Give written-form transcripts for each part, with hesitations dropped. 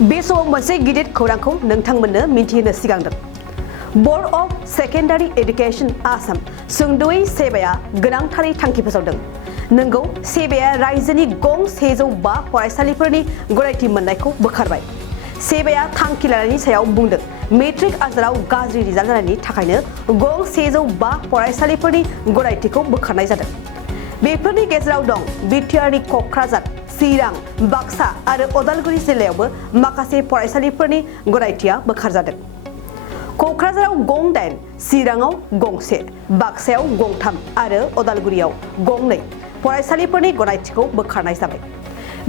बे समाव मोनसे गिदिर खौरांखौ नोंथांमोननो मिन्थिहोनो सिगांदों। Board of secondary education Assam सुंद'यै सेबाया गोनांथारै थांखि फोसावदों। नंगौ, सेबाया रायजोनि गं 105 फरायसालिफोरनि गनायथि मोननायखौ बोखारबाय। सेबाया थांखि लानायनि सायाव बुंदों, मेट्रिक आनजादाव गाज्रि रिजाल्ट जानायनि थाखायनो गं 105 फरायसालिफोरनि गनायथिखौ बोखारनाय जादों। बेफोरनि गेजेराव दं बिटिआरनि क'क्राझार, चिरां, बाक्सा आरो उदालगुरि जिल्लायावबो माखासे फरायसालिफोरनि गनायथिया बोखारजादों। क'क्राझाराव गं 8, चिराङाव गं 1, बाक्सायाव गं 3 आरो उदालगुरियाव गं 2 फरायसालिफोरनि गनायथिखौ बोखारनाय जाबाय।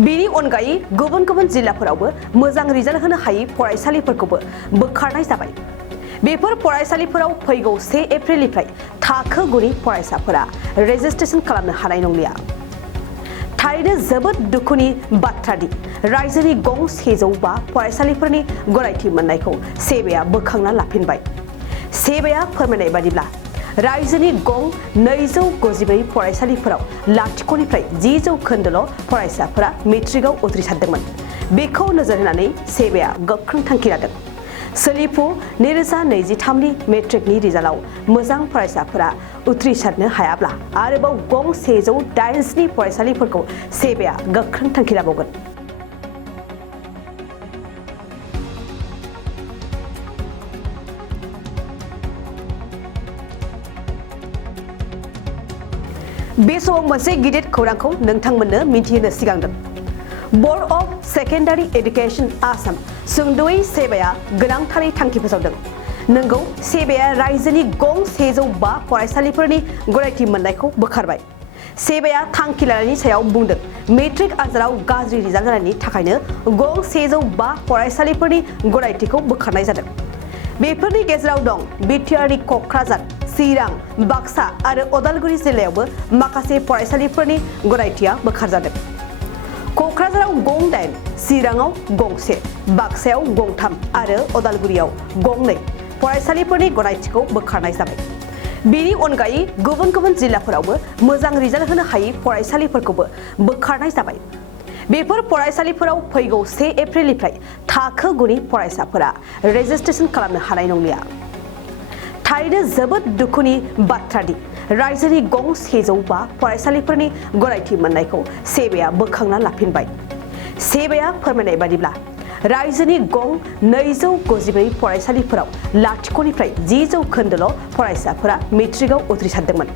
बेनि अनगायै गुबुन गुबुन जिल्लाफोरावबो मोजां रिजाल्ट होनो हायै फरायसालिफोरखौबो बोखारनाय जाबाय। बेफोर फरायसालिफोराव फैगौ 1 एप्रिलनिफ्राय थाखो 9नि फरायसाफोरा रेजिस्ट्रेशन खालामनो हानाय नंलिया। थारैनो जोबोद दुखुनि बाथ्रा दि रायजोनि गं 105 फरायसालिफोरनि गनायथि मोननायखौ सेबाया बोखांना लाफिनबाय। सेबाया फोरमायनाय बादिब्ला रायजोनि गं 294 फरायसालिफोराव 0निफ्राय 10% फरायसाफोरा मेट्रिकआव उथ्रिसारदोंमोन। बेखौ नोजोर होनानै सेबाया गोख्रों थांखि लादों। सोलिफु 2023नि मेट्रिकनि रिजाल्टआव मोजां फरायसाफोरा उथ्रिसारनो हायाब्ला आरोबाव गं 187 फरायसालिफोरखौ सेबाया गोख्रों थांखि लाबावगोन। बे समाव मोनसे गिदिर खौरांखौ नोंथांमोननो मिन्थिहोनो सिगांदों। Board of secondary education Assam सुंद'यै सेबाया गोनांथारै थांखि फोसावदों। नंगौ, सेबाया रायजोनि गं 105 फरायसालिफोरनि गनायथि मोननायखौ बोखारबाय। सेबाया थांखि लानायनि सायाव बुंदों, मेट्रिक आनजादाव गाज्रि रिजाल्ट जानायनि थाखायनो गं 105 फरायसालिफोरनि गनायथिखौ बोखारनाय जादों। बेफोरनि गेजेराव दं बिटिआरनि क'क्राझार, चिरां, बाक्सा आरो उदालगुरि जिल्लायावबो माखासे फरायसालिफोरनि गनायथिया बोखारजादों। क'क्राझाराव गं 8, चिराङाव गं 1, बाक्सायाव गं 3 आरो उदालगुरियाव गं 2 फरायसालिफोरनि गनायथिखौ बोखारनाय जाबाय। बेनि अनगायै गुबुन गुबुन जिल्लाफोरावबो मोजां रिजाल्ट होनो हायै फरायसालिफोरखौबो बोखारनाय जाबाय। बेफोर फरायसालिफोराव फैगौ 1 एप्रिलनिफ्राय थाखो 9नि फरायसाफोरा रेजिस्ट्रेशन खालामनो हानाय नंलिया। थारैनो जोबोद दुखुनि बाथ्रा दि रायजोनि गं 105 फरायसालिफोरनि गनायथि मोननायखौ सेबाया बोखांना लाफिनबाय। सेबाया फोरमायनाय बादिब्ला रायजोनि गं 294 फरायसालिफोराव 0निफ्राय 10% फरायसाफोरा मेट्रिकआव उथ्रिसारदोंमोन।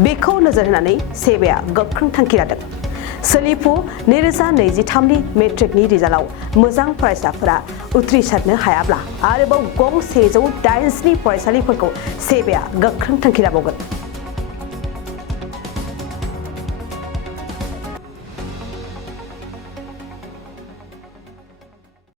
बेखौ नोजोर होनानै सेबाया गोख्रों थांखि लादों। सोलिफु 2023नि मेट्रिकनि रिजाल्टआव मोजां फरायसाफोरा उथ्रिसारनो हायाब्ला आरोबाव गं 187 फरायसालिफोरखौ सेबाया गोख्रों थांखि लाबावगोन।